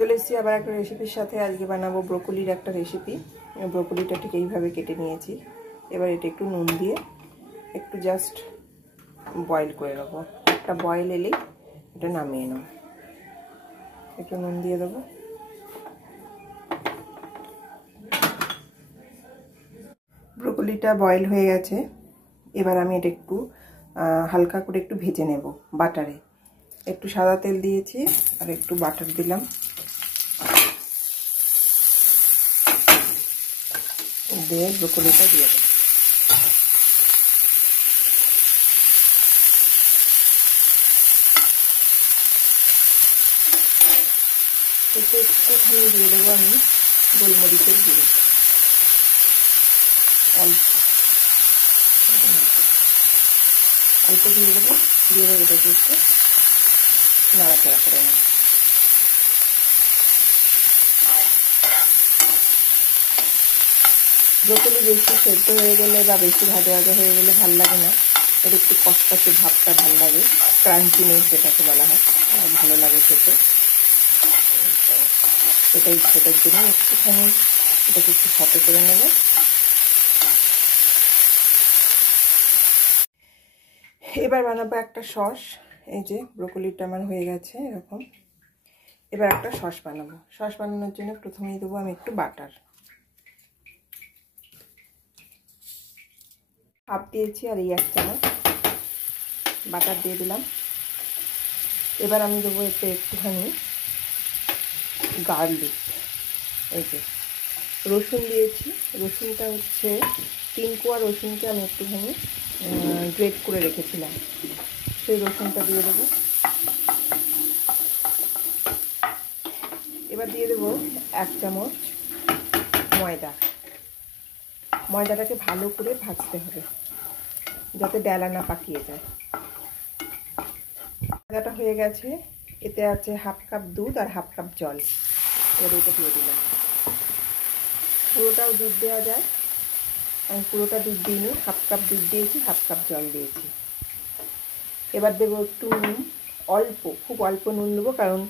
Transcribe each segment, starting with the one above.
চলে এসেছি আবার একটা রেসিপির সাথে। আজকে বানাবো ব্রোকলির একটা রেসিপি। ব্রোকলিটা ঠিক এইভাবে কেটে নিয়েছি। এবার এটা একটু নুন দিয়ে একটু জাস্ট বয়েল করে নেবো। একটা বয়েল এলেই এটা নামিয়ে নেব। একটু নুন দিয়ে দেবো। ব্রোকলিটা বয়েল হয়ে গেছে। এবার আমি এটা একটু হালকা করে একটু ভেজে নেব বাটারে। একটু সাদা তেল দিয়েছি আর একটু বাটার দিলাম, দিয়ে ব্রোকলিটা দিয়ে দেবো। এতে একটুখানি দিয়ে দেবো আমি গোলমরিচের গুঁড়ো, অল্প অল্প দিয়ে দেবো। দিয়ে দেবো এটাকে একটু নাড়াচাড়া করে নেব। ব্রোকলি বেশি সেদ্ধ হয়ে গেলে বা বেশি ভাজা ভাজা হয়ে গেলে ভাল লাগে না। এর একটু কষকষে ভাবটা ভাল লাগে, ক্রাঞ্চি নেই সেটাকে বলা হয়, ভালো লাগে খেতে। সেটার জন্য একটুখানি এটাকে একটু সতে করে নেব। এবার বানাবো একটা সস। এই যে ব্রোকলিটা আমার হয়ে গেছে এরকম। এবার একটা সস বানাবো। সস বানানোর জন্য প্রথমেই দেবো আমি একটু বাটার, হাফ দিয়েছি আর এই 1 চামচ বাটার দিয়ে দিলাম। এবার আমি দেবো এতে একটুখানি গার্লিক। এই যে রসুন দিয়েছি, রসুনটা হচ্ছে 3 কোয়া রসুনকে আমি একটুখানি গ্রেট করে রেখেছিলাম, সেই রসুনটা দিয়ে দেবো। এবার দিয়ে দেবো 1 চামচ ময়দা। ময়দাটাকে ভালো করে ভাজতে হবে যাতে ডালা না পাকিয়ে যায়। ময়দাটা হয়ে গেছে। এতে আছে 1/2 কাপ দুধ আর 1/2 কাপ জল। এবার এটা দিয়ে দিলাম। পুরোটাও দুধ দেওয়া যায়, আমি পুরোটা দুধ দিইনি, 1/2 কাপ দুধ দিয়েছি, 1/2 কাপ জল দিয়েছি। এবার দেবো একটু নুন, অল্প, খুব অল্প নুন দেবো কারণ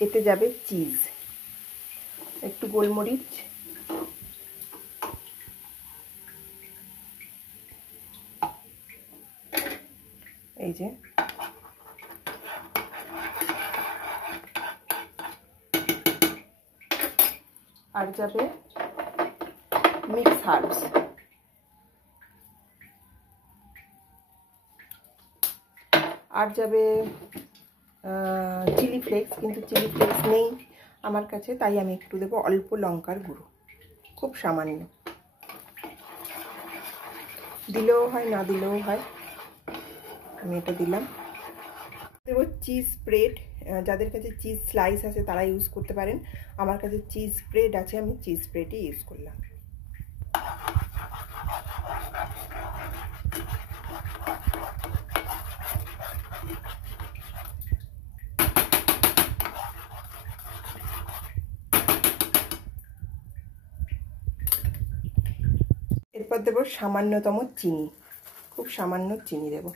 এতে যাবে চিজ। একটু গোলমরিচ, এই যে আর যাবে মিক্স হার্বস। আর যাবে চিলি ফ্লেক্স, কিন্তু চিলি ফ্লেক্স নেই আমার কাছে, তাই আমি একটু দেবো অল্প লঙ্কার গুঁড়ো, খুব সামান্য। দিলেও হয় না দিলেও হয়, আমি এটা দিলাম। দেবো চিজ স্প্রেড। যাদের কাছে চিজ স্লাইস আছে তারা ইউজ করতে পারেন, আমার কাছে চিজ স্প্রেড আছে, আমি চিজ স্প্রেডই ইউজ করলাম। এরপর দেবো সামান্যতম চিনি, খুব সামান্য চিনি দেব।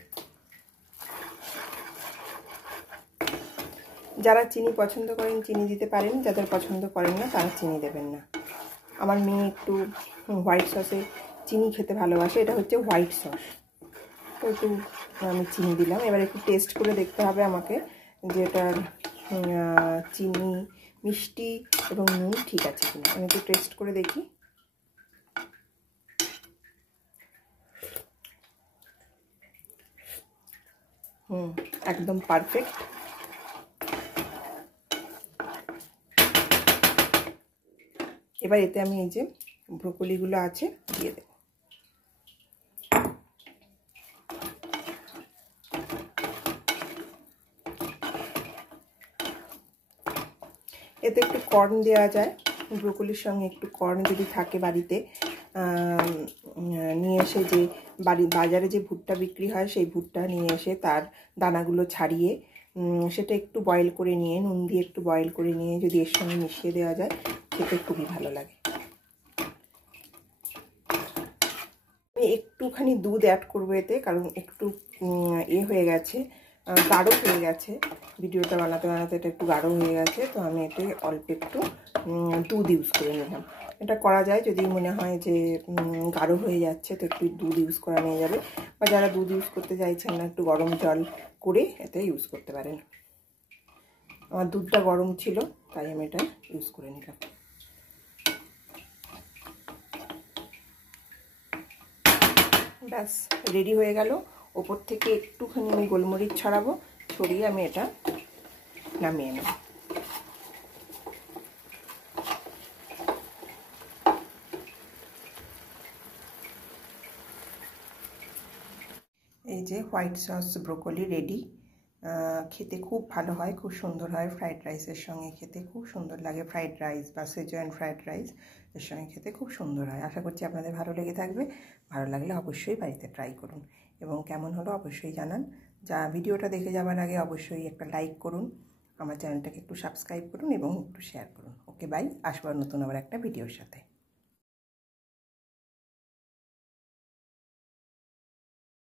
যারা চিনি পছন্দ করেন চিনি দিতে পারেন, যাদের পছন্দ করেন না তারা চিনি দেবেন না। আমার মেয়ে একটু হোয়াইট সসে চিনি খেতে ভালোবাসে, এটা হচ্ছে হোয়াইট সস, তো একটু আমি চিনি দিলাম। এবার একটু টেস্ট করে দেখতে হবে আমাকে যে এটার চিনি, মিষ্টি এবং নুন ঠিক আছে কিনা। আমি একটু টেস্ট করে দেখি। একদম পারফেক্ট। এবার এতে আমি এই যে ব্রোকলিগুলো আছে দিয়ে দেব। এতে একটু কর্ন দেওয়া যায়, ব্রোকলির সঙ্গে একটু কর্ন যদি থাকে বাড়িতে নিয়ে এসে, যে বাজারে যে ভুট্টা বিক্রি হয় সেই ভুট্টা নিয়ে এসে তার দানাগুলো ছাড়িয়ে সেটা একটু বয়েল করে নিয়ে, নুন দিয়ে একটু বয়েল করে নিয়ে যদি এর সঙ্গে মিশিয়ে দেওয়া যায় খেতে খুবই ভালো লাগে। আমি একটুখানি দুধ অ্যাড করবো এতে, কারণ একটু হয়ে গেছে, গাঢ় হয়ে গেছে, ভিডিওটা বানাতে বানাতে এটা একটু গাঢ় হয়ে গেছে, তো আমি এতে অল্প একটু দুধ ইউজ করে নিলাম। এটা করা যায় যদি মনে হয় যে গাঢ় হয়ে যাচ্ছে, তো একটু দুধ ইউজ করা নিয়ে যাবে, বা যারা দুধ ইউজ করতে চাইছেন না একটু গরম জল করে এতে ইউজ করতে পারেন। আমার দুধটা গরম ছিল তাই আমি এটা ইউজ করে নিলাম। ব্যাস রেডি হয়ে গেল। ওপর থেকে একটুখানি আমি গোলমরিচ ছড়াবো, ছড়িয়ে আমি এটা নামিয়ে নেব। এই যে হোয়াইট সস ব্রোকলি রেডি। খেতে খুব ভালো হয়, খুব সুন্দর হয়, ফ্রাইড রাইসের সঙ্গে খেতে খুব সুন্দর লাগে। ফ্রাইড রাইস বা সেজওয়ান ফ্রাইড রাইস এর সঙ্গে খেতে খুব সুন্দর হয়। আশা করছি আপনাদের ভালো লেগে থাকবে। ভালো লাগলে অবশ্যই বাড়িতে ট্রাই করুন এবং কেমন হলো অবশ্যই জানান। যা ভিডিওটা দেখে যাওয়ার আগে অবশ্যই একটা লাইক করুন, আমার চ্যানেলটাকে একটু সাবস্ক্রাইব করুন এবং একটু শেয়ার করুন। ওকে বাই, আসবার নতুন আবার একটা ভিডিওর সাথে।